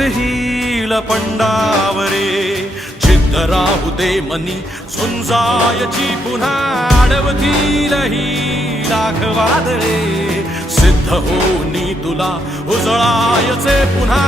hill पंडावरे जिद्द राहू दे मनी झुंजायची पुन्हा अडवतील ही लाख वादळे सिद्ध होनी तुला उजळायचे पुन्हा